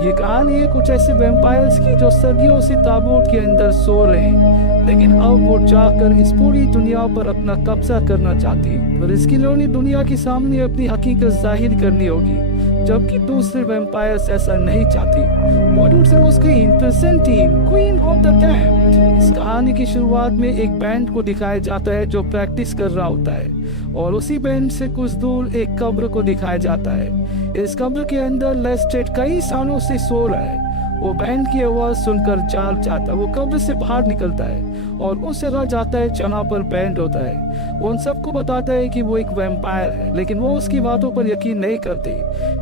ये कहानी है कुछ ऐसे वैम्पायर्स की जो सदियों से ताबूत के अंदर सो रहे हैं, लेकिन अब वो चाहकर इस पूरी दुनिया पर अपना कब्जा करना चाहती है और इसके लिए उन्हें दुनिया के सामने अपनी हकीकत जाहिर करनी होगी, जबकि दूसरे वैम्पायर्स ऐसा नहीं चाहती। बॉलीवुड से उसकी presenting queen of the damned. इस कहानी की शुरुआत में एक बैंड को दिखाया जाता है जो प्रैक्टिस कर रहा होता है, और उसी बैंड से कुछ दूर एक कब्र को दिखाया जाता है। इस कब्र के अंदर लेस्ट्रेड कई सालों से सो रहा है। वो बैंड की आवाज सुनकर जाग जाता है। वो कब्र से बाहर निकलता है और उस जगह जाता है जहाँ पर बैंड होता है। वो उन सबको बताता है कि वो एक वैम्पायर है, लेकिन वो उसकी बातों पर यकीन नहीं करते।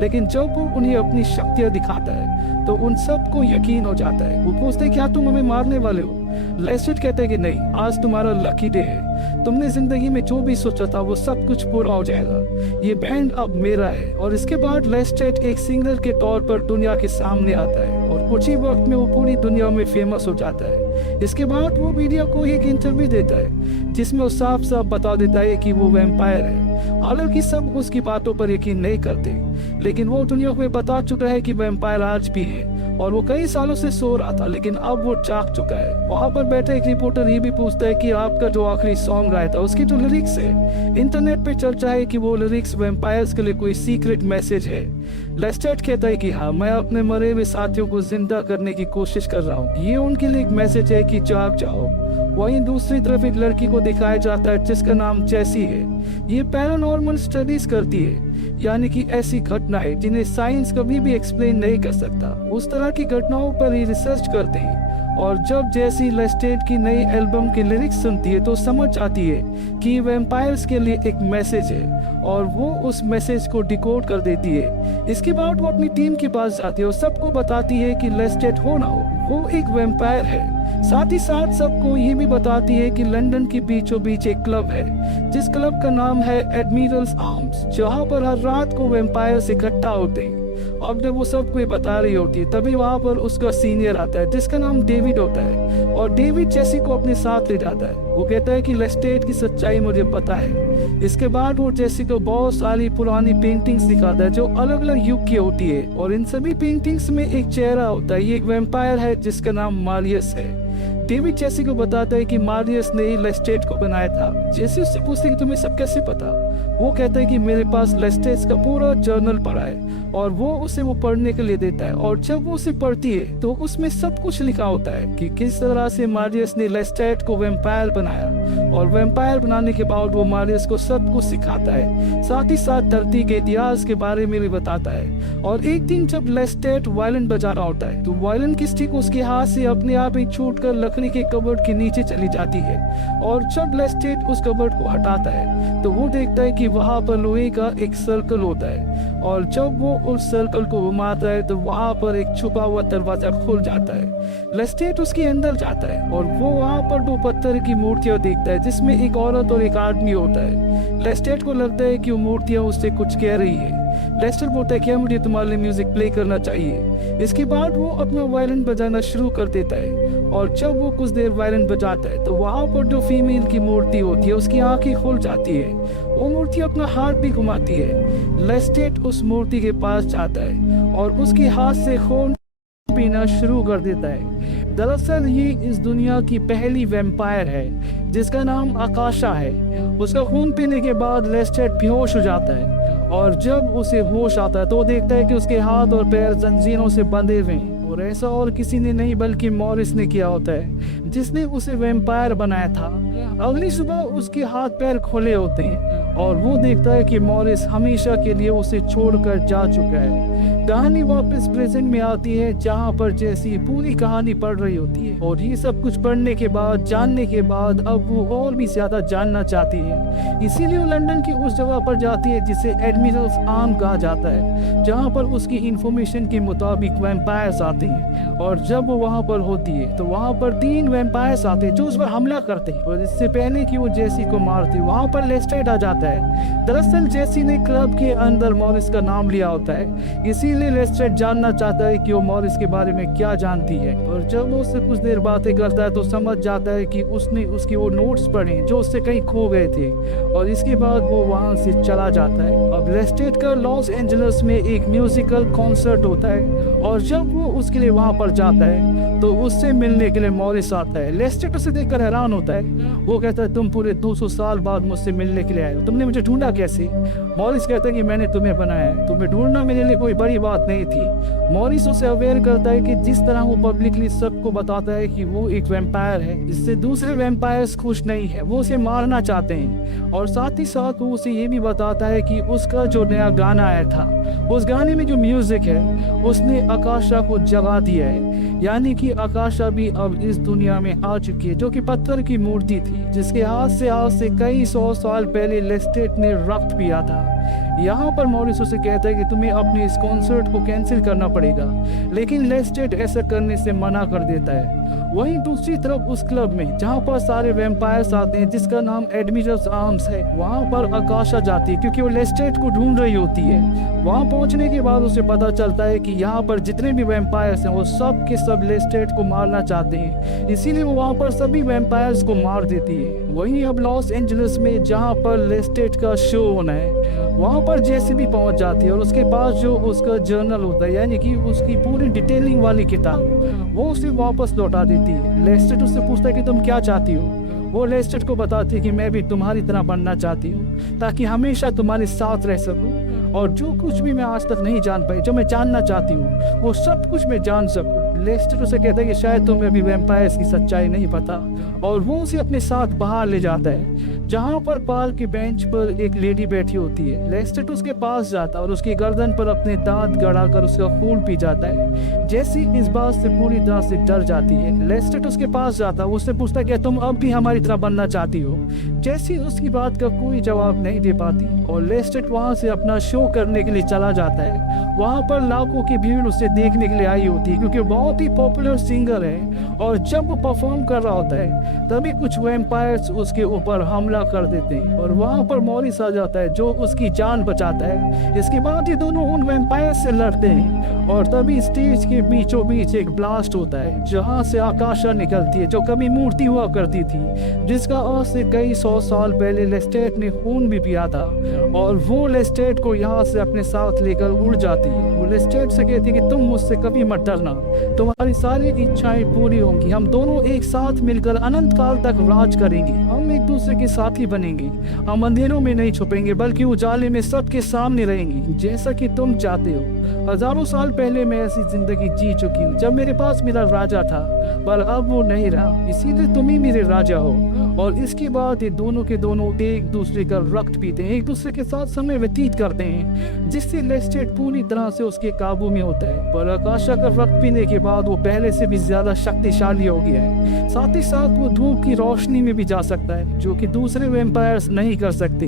लेकिन जब वो उन्हें अपनी शक्तियाँ दिखाता है तो उन सबको यकीन हो जाता है। वो पूछते हैं क्या तुम हमें मारने वाले हो? लेस्ट्रेड कहता है कि नहीं, आज तुम्हारा लकी डे है। तुमने जिंदगी में जो भी सोचा था वो सब कुछ पूरा हो जाएगा। ये बैंड अब मेरा है। और इसके बाद लेस्ट्रेड एक सिंगर के तौर पर दुनिया के सामने आता है और कुछ ही वक्त में वो पूरी दुनिया में फेमस हो जाता है। इसके बाद वो मीडिया को एक इंटरव्यू देता है जिसमें वो साफ साफ बता देता है कि वो वैम्पायर है। हालांकि सब उसकी बातों पर यकीन नहीं करते, लेकिन वो दुनिया को बता चुका है कि वैम्पायर आज भी है और वो कई सालों से सो रहा था, लेकिन अब वो जाग चुका है। वहाँ पर बैठा एक रिपोर्टर ये भी पूछता है कि आपका जो आखिरी सॉन्ग गाया था उसकी जो लिरिक्स है, इंटरनेट पे चर्चा है कि वो लिरिक्स वैम्पायर्स के लिए कोई सीक्रेट मैसेज है। लेस्ट्रेड कहता है कि हाँ, मैं अपने मरे हुए साथियों को जिंदा करने की कोशिश कर रहा हूँ। ये उनके लिए एक मैसेज है कि जाग जाओ। वहीं दूसरी तरफ एक लड़की को दिखाया जाता है जिसका नाम जेसी है। ये पैरानॉर्मल स्टडीज करती है, यानी कि ऐसी घटनाएं जिन्हें साइंस कभी भी एक्सप्लेन नहीं कर सकता, उस तरह की घटनाओं पर ही रिसर्च करते हैं। और जब जेसी लेस्ट्रेड की नई एल्बम की लिरिक्स सुनती है तो समझ आती है कि वैम्पायर्स के लिए एक मैसेज है और वो उस मैसेज को डिकोड कर देती है। इसके बाद वो अपनी टीम के पास जाती है और सबको बताती है कि लेस्ट्रेड हो ना हो, वो एक वैम्पायर है। साथ ही साथ सबको ये भी बताती है कि लंदन के बीचों बीच एक क्लब है जिस क्लब का नाम है एडमिरल्स आर्म्स, जहाँ पर हर रात को वैम्पायर्स इकट्ठा होते हैं। अब जब वो सबको ये बता रही होती है तभी वहाँ पर उसका सीनियर आता है जिसका नाम डेविड होता है, और डेविड जेसी को अपने साथ ले जाता है। वो कहता है कि लेस्ट्रेड की सच्चाई मुझे पता है। इसके बाद वो जेसी को बहुत सारी पुरानी पेंटिंग्स दिखाता है जो अलग अलग युग की होती है, और इन सभी पेंटिंग्स में एक चेहरा होता है। ये एक वैम्पायर है जिसका नाम मारियस है। डेविड जेसी को बताता है कि मारियस ने ही लेस्ट्रेड को बनाया था। जेसी उससे पूछते है कि तुम्हें सब कैसे पता? वो कहता है कि मेरे पास लेस्ट्रेड का पूरा जर्नल पड़ा है, और वो उसे वो पढ़ने के लिए देता है। और जब वो उसे पढ़ती है तो उसमें सब कुछ लिखा होता है कि किस तरह से मारियस ने लेस्ट्रेड को वैम्पायर बनाया, और वैम्पायर बनाने के बाद वो मारियस को सब कुछ सिखाता है। साथ ही साथ धरती के इतिहास के बारे में भी बताता है। और एक दिन जब लेस्ट्रेड वायलिन बजा रहा होता है तो वायलिन की स्टिक उसके हाथ से अपने आप ही छूटकर लकड़ी के कबर्ड के नीचे चली जाती है। और जब लेस्ट्रेड उस कबर्ड को हटाता है तो वो देखता है कि वहाँ पर लोहे का एक सर्कल होता है, और जब वो उस सर्कल को घुमाता है तो वहाँ पर एक छुपा हुआ दरवाजा खुल जाता है। लेस्ट्रेड उसके अंदर जाता है और वो वहाँ पर दो पत्थर की मूर्तियां देखता है जिसमें एक औरत और एक आदमी होता है। लेस्ट्रेड को लगता है कि वो मूर्तियां उससे कुछ कह रही है। लेस्ट्रेड बोलता है कि मुझे तुम्हारे लिए म्यूजिक प्ले करना चाहिए। इसके बाद वो अपना वायलिन बजाना शुरू कर देता है, और जब वो कुछ देर वायलिन बजाता है तो वहाँ पर जो फीमेल की मूर्ति होती है उसकी आंखें खुल जाती है। वो मूर्ति अपना हाथ भी घुमाती है। लेस्ट्रेड उस मूर्ति के पास जाता है और उसके हाथ से खून पीना शुरू कर देता है। दरअसल ये इस दुनिया की पहली वैम्पायर है जिसका नाम आकाशा है। उसका खून पीने के बाद लेस्ट्रेड बेहोश हो जाता है, और जब उसे होश आता है तो वो देखता है कि उसके हाथ और पैर जंजीरों से बंधे हुए हैं, और ऐसा और किसी ने नहीं बल्कि मॉरिस ने किया होता है जिसने उसे वैम्पायर बनाया था। अगली सुबह उसके हाथ पैर खुले होते हैं और वो देखता है कि मॉरिस हमेशा के लिए उसे छोड़कर जा चुका है। कहानी वापस प्रेजेंट में आती है जहाँ पर जैसी पूरी कहानी पढ़ रही होती है, और ये सब कुछ पढ़ने के बाद जानने के बाद अब वो और भी ज्यादा जानना चाहती है। इसीलिए वो लंदन की उस जगह पर जाती है जिसे एडमिरल्स आर्म कहा जाता है, जहाँ पर उसकी इंफॉर्मेशन के मुताबिक वैम्पायर्स आते हैं। और जब वो वहाँ पर होती है तो वहाँ पर 3 वैम्पायर्स आते हैं जो उस पर हमला करते हैं, और इससे पहले कि वो जेसी को मारते वहाँ पर लेस्ट्रेड आ जाता है। दरअसल जेसी ने क्लब के अंदर मॉरिस का नाम लिया होता है, इसीलिए इसीलिए लेस्ट्रेट जानना चाहता है कि वो मॉरिस के बारे में क्या जानती है। और जब वो उससे कुछ देर बातें करता है तो समझ जाता है कि उसने उसके वो नोट्स पढ़े जो उससे कहीं खो गए थे, और इसके बाद वो वहाँ से चला जाता है। अब लेस्ट्रेट का लॉस एंजलिस में एक म्यूजिकल कॉन्सर्ट होता है, और जब वो उसके लिए वहाँ पर जाता है तो उससे मिलने के लिए मॉरिस आता है। लेस्ट्रेट उसे देखकर हैरान होता है। वो कहता है, तुम पूरे 200 साल बाद मुझसे मिलने के लिए आए हो, तुमने मुझे ढूंढा कैसे? मॉरिस कहता है कि मैंने तुम्हें बनाया है, तुम्हें ढूंढना मेरे लिए कोई बड़ी बात नहीं थी। मॉरिस उसे अवेयर करता है कि जिस तरह वो पब्लिकली सबको बताता है कि वो एक वैम्पायर है, इससे दूसरे वैम्पायर्स खुश नहीं है, वो उसे मारना चाहते हैं। और साथ ही साथ वो उसे ये भी बताता है कि उसका जो नया गाना आया था, उस गाने में जो म्यूजिक है उसने आकाशा को जगा दिया है। यानी कि आकाशा भी अब इस दुनिया में आ चुकी है, जो कि पत्थर की मूर्ति थी जिसके हाथ से आज से कई 100 साल पहले लेस्ट्रेट ने रक्त पिया था। यहाँ पर मॉरिस उसे कहता है कि तुम्हें अपने इस कॉन्सर्ट को कैंसिल करना पड़ेगा, लेकिन लेस्ट्रेट ऐसा करने से मना कर देता है। वहीं दूसरी तरफ उस क्लब में जहाँ पर सारे वैम्पायर्स आते हैं, जिसका नाम एडमिरल्स आर्म्स है, वहाँ पर आकाशा जाती है क्योंकि वो लेस्ट्रेट को ढूंढ रही होती है। वहाँ पहुँचने के बाद उसे पता चलता है कि यहाँ पर जितने भी वैम्पायर्स हैं वो सब के सब लेस्ट्रेट को मारना चाहते हैं, इसीलिए वो वहाँ पर सभी वैम्पायर्स को मार देती है। वहीं अब लॉस एंजलिस में जहाँ पर लेस्ट्रेट का शो होना है, वहाँ पर जैसे भी पहुँच जाती है और उसके पास जो उसका जर्नल होता है, यानी कि उसकी पूरी डिटेलिंग वाली किताब, वो उसे वापस लौटा देती है। लेस्ट्रेट उससे पूछता है कि तुम क्या चाहती हो? वो लेस्ट्रेट को बताती है कि मैं भी तुम्हारी तरह बनना चाहती हूँ, ताकि हमेशा तुम्हारे साथ रह सकूँ, और जो कुछ भी मैं आज तक नहीं जान पाई, जो मैं जानना चाहती हूँ, वो सब कुछ मैं जान सकूँ। लेस्ट्रेट उसे कहता है कि शायद तुम्हें अभी वैम्पायर्स की सच्चाई नहीं पता, और वो उसे अपने साथ बाहर ले जाता है जहाँ पर पार्क की बेंच पर एक लेडी बैठी होती है। लेस्ट्रेट उसके पास जाता है और उसकी गर्दन पर अपने दांत गड़ाकर उसका खून पी जाता है। जैसी इस बात से पूरी तरह से डर जाती है, लेस्ट्रेट उसके पास जाता है, उससे पूछता है कि तुम अब भी हमारी तरह बनना चाहती हो? जैसी उसकी बात का कोई जवाब नहीं दे पाती, और लेस्ट्रेट वहाँ से अपना शो करने के लिए चला जाता है। वहाँ पर लाखों की भीड़ उसे देखने के लिए आई होती है क्योंकि बहुत ही पॉपुलर सिंगर है, और जब वो परफॉर्म कर रहा होता है तभी कुछ वैम्पायर्स उसके ऊपर हमला कर देते हैं, और वहाँ पर मॉरिस आ जाता है जो उसकी जान बचाता है। इसके बाद ये दोनों उन वैम्पायर्स से लड़ते हैं, और तभी स्टेज के बीचों बीच एक ब्लास्ट होता है जहाँ से आकाशा निकलती है, जो कभी मूर्ति हुआ करती थी, जिसका आज से कई 100 साल पहले लेस्ट्रेट ने खून भी पिया था, और वो लेस्ट्रेट को यहाँ से अपने साथ लेकर उड़ जाती है। वो लेस्ट्रेट से कहती है कि तुम मुझसे कभी मत डरना, तुम्हारी सारी इच्छाएं पूरी होंगी, हम दोनों एक साथ मिलकर अनंत काल तक राज करेंगे, हम एक दूसरे के साथी बनेंगे, हम अंधेरों में नहीं छुपेंगे बल्कि उजाले में सबके सामने रहेंगे, जैसा कि तुम चाहते हो। हजारों साल पहले मैं ऐसी जिंदगी जी चुकी हूँ जब मेरे पास मेरा राजा था, पर अब वो नहीं रहा, इसीलिए तुम ही मेरे राजा हो। और इसके बाद ये दोनों के दोनों एक दूसरे का रक्त पीते हैं, एक दूसरे के साथ समय व्यतीत करते हैं, जिससे लेस्ट्रेट पूरी तरह से उसके काबू में होता है। पर आकाशा का रक्त पीने के बाद वो पहले से भी ज्यादा शक्तिशाली हो गया है। साथ ही साथ वो धूप की रोशनी में भी जा सकता है, जो कि दूसरे वैम्पायर्स नहीं कर सकते।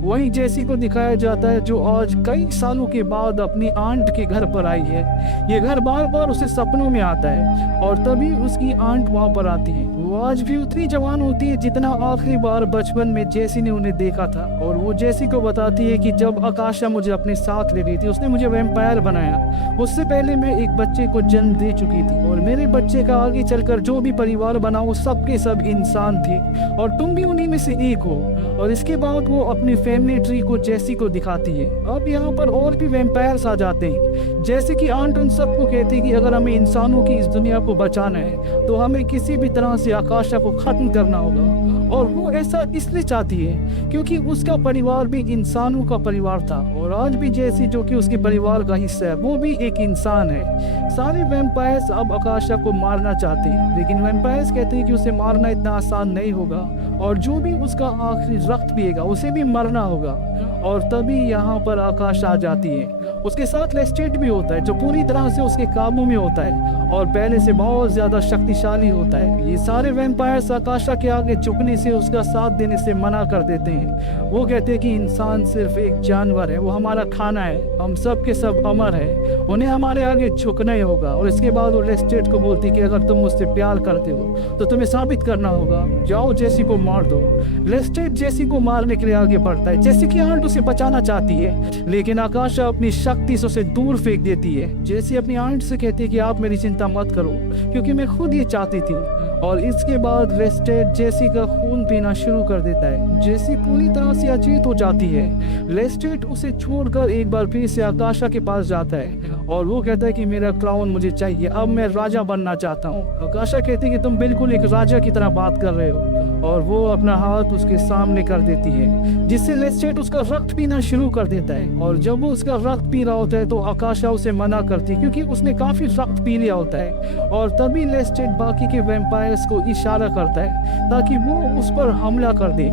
वहीं जैसी को दिखाया जाता है जो आज कई सालों के बाद अपनी आंट के घर पर आई है। ये घर बार बार उसे सपनों में आता है, और तभी उसकी आंट वहाँ पर आती है। वो आज भी उतनी जवान होती है जितना आखिरी बार बचपन में जैसी ने उन्हें देखा था, और वो जैसी को बताती है कि जब आकाशा मुझे अपने साथ ले गई थी उसने मुझे वैम्पायर बनाया, उससे पहले मैं एक बच्चे को जन्म दे चुकी थी, और मेरे बच्चे का आगे चलकर जो भी परिवार बना वो सब के सब इंसान थे, और तुम भी उन्हीं में से एक हो। और इसके बाद वो अपनी फैमिली ट्री को जैसी को दिखाती है। अब यहाँ पर और भी वैम्पायर्स आ जाते हैं, जैसे कि आंट उन सबको कहती है कि अगर हमें इंसानों की इस दुनिया को बचाना है तो हमें किसी भी तरह से आकाशा को खत्म करना होगा। और वो ऐसा इसलिए चाहती है क्योंकि उसका परिवार भी इंसानों का परिवार था, और आज भी जैसी जो कि उसके परिवार का हिस्सा है वो भी एक इंसान है। सारे वैम्पायर्स अब आकाशा को मारना चाहते हैं, लेकिन वैम्पायर्स कहते हैं कि उसे मारना इतना आसान नहीं होगा, और जो भी उसका आखिरी रक्त पिएगा उसे भी मरना होगा। और तभी यहाँ पर आकाशा आ जाती है, उसके साथ लेस्ट्रेट भी होता है जो पूरी तरह से उसके काबू में होता है और पहले से बहुत ज्यादा शक्तिशाली होता है। ये सारे वैम्पायर्स आकाशा के आगे झुकने से, उसका साथ देने से मना कर देते हैं। वो कहते हैं कि इंसान सिर्फ एक जानवर है, वो हमारा खाना है, हम सब के सब अमर है, उन्हें हमारे आगे झुकना ही होगा। और इसके बाद वो लेस्ट्रेट को बोलती है कि अगर तुम मुझसे प्यार करते हो तो तुम्हें साबित करना होगा, जाओ जैसी को मार दो। लेस्ट्रेट जैसी को मारने के लिए आगे बढ़ता है। जैसी की आंट उसे बचाना चाहती है, लेकिन आकाशा अपनी शक्ति से उसे उसे दूर फेंक देती है। जेसी अपनी आंट से कहती है कि आप मेरी चिंता मत करो क्योंकि मैं खुद ये चाहती थी। और इसके बाद लेस्टेट जेसी का खून पीना शुरू कर देता है। जेसी पूरी तरह से अचेत हो जाती है। लेस्टेट उसे छोड़कर एक बार फिर से आकाशा के पास जाता है और वो कहता है कि मेरा क्लाउन मुझे चाहिए, अब मैं राजा बनना चाहता हूँ। आकाशा कहती है कि तुम बिल्कुल एक राजा की तरह बात कर रहे हो और वो अपना हाथ उसके सामने कर देती है जिससे लेस्टेट उसका रक्त पीना शुरू कर देता है। और जब वो उसका रक्त पी रहा होता है तो आकाशा उसे मना करती है क्योंकि उसने काफी रक्त पी लिया होता है। और तभी लेस्टेट बाकी के वैम्पायर्स को इशारा करता है ताकि वो उस पर हमला कर दे।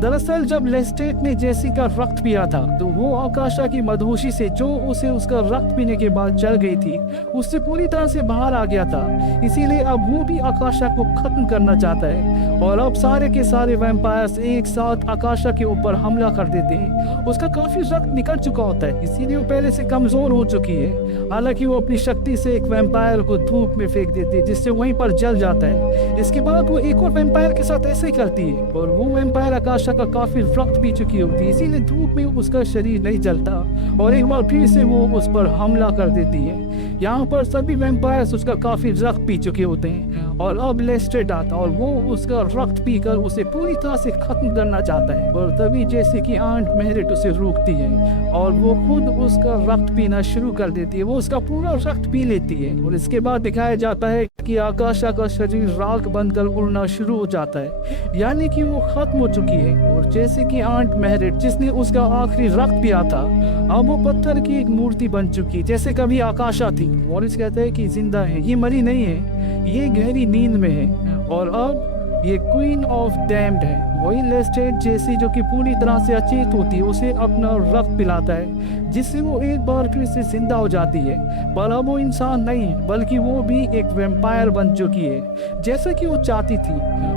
दरअसल जब लेस्टेट ने जेसी का रक्त पिया था तो वो आकाशा की मदहोशी से जो उसे उसका रक्त पीने के बाद चल गई थी उससे पूरी तरह से बाहर आ गया था। इसीलिए अब वो भी आकाशा को खत्म करना चाहता है और अब सारे के सारे वैम्पायर्स एक साथ आकाशा के ऊपर हमला कर देते हैं। उसका काफी रक्त निकल चुका होता है इसीलिए वो पहले से कमजोर हो चुकी है। हालांकि वो अपनी शक्ति से एक वैम्पायर को धूप में फेंक देती है जिससे वहीं पर जल जाता है। इसके बाद वो एक और वैम्पायर के साथ ऐसे ही करती है और वो वैम्पायर आकाशा का काफी रक्त पी चुकी होती है इसीलिए धूप में उसका शरीर नहीं जलता और एक बार फिर से वो उस पर हमला कर देती है। यहाँ पर सभी वैम्पायर्स उसका काफी रक्त पी चुके होते हैं और अब लेस्टेट आता और वो उसका रक्त पीकर उसे पूरी तरह से खत्म करना चाहता है। और तभी जैसे कि आंट मेहरिट उसे रोकती है और वो खुद उसका रक्त पीना शुरू कर देती है। वो उसका पूरा रक्त पी लेती है और इसके बाद दिखाया जाता है कि आकाशा का शरीर राख बनकर उड़ना शुरू हो जाता है यानी कि वो खत्म हो चुकी है। और जैसे कि आंट मेहरिट जिसने उसका आखिरी रक्त पिया था अब वो पत्थर की एक मूर्ति बन चुकी जैसे कभी आकाशा थी। वॉरिस कहता है कि जिंदा है, ये मरी नहीं है, ये गहरी नींद में है और अब ये क्वीन ऑफ डैम्ड है। वही लेस्टेट जेसी जो कि पूरी तरह से अचेत होती है उसे अपना रक्त पिलाता है जिससे वो एक बार फिर से जिंदा हो जाती है। पर अब वो इंसान नहीं बल्कि वो भी एक वैम्पायर बन चुकी है जैसा कि वो चाहती थी।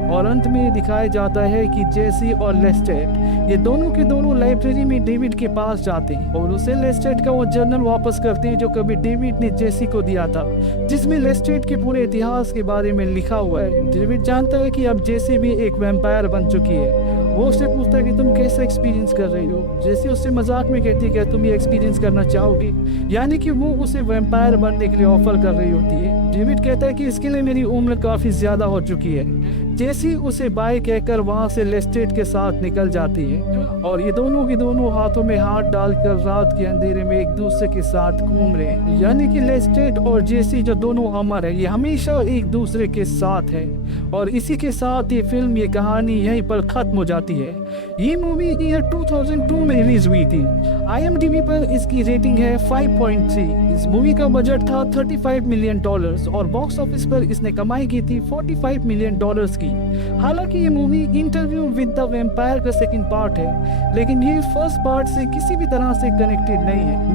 और अंत में दिखाया जाता है कि जेसी और लेस्टेट ये दोनों के दोनों लाइब्रेरी में डेविड के पास जाते हैं और उसे लेस्टेट का वो जर्नल वापस करते हैं जो कभी डेविड ने जेसी को दिया था जिसमें लेस्टेट के पूरे इतिहास के बारे में लिखा हुआ है। डेविड जानता है कि अब जेसी भी एक वैम्पायर बन चुकी है। वो उससे पूछता है कि तुम कैसे एक्सपीरियंस कर रही हो। जैसे उससे मजाक में कहती है कि तुम ये एक्सपीरियंस करना चाहोगी, यानी कि वो उसे वैम्पायर बनने के लिए ऑफर कर रही होती है। डेविड कहता है कि इसके लिए मेरी उम्र काफी ज्यादा हो चुकी है। जेसी उसे बाय कहकर वहां से लेस्टेट के साथ निकल जाती है और ये दोनों के दोनों हाथों में हाथ डालकर रात के अंधेरे में एक दूसरे के साथ घूम रहे हैं। यानी कि लेस्टेट और जेसी जो दोनों अमर है ये हमेशा एक दूसरे के साथ है। और इसी के साथ ये फिल्म ये कहानी यहीं पर खत्म हो जाती है। ये मूवी ईयर 2002 में रिलीज हुई थी। IMDb पर इसकी रेटिंग है 5.3। इस मूवी का बजट था $35 मिलियन और बॉक्स ऑफिस पर इसने कमाई की थी $45 मिलियन की। हालांकि ये movie interview with the vampire का सेकंड पार्ट है लेकिन ये फर्स्ट पार्ट से किसी भी तरह से कनेक्टेड नहीं है।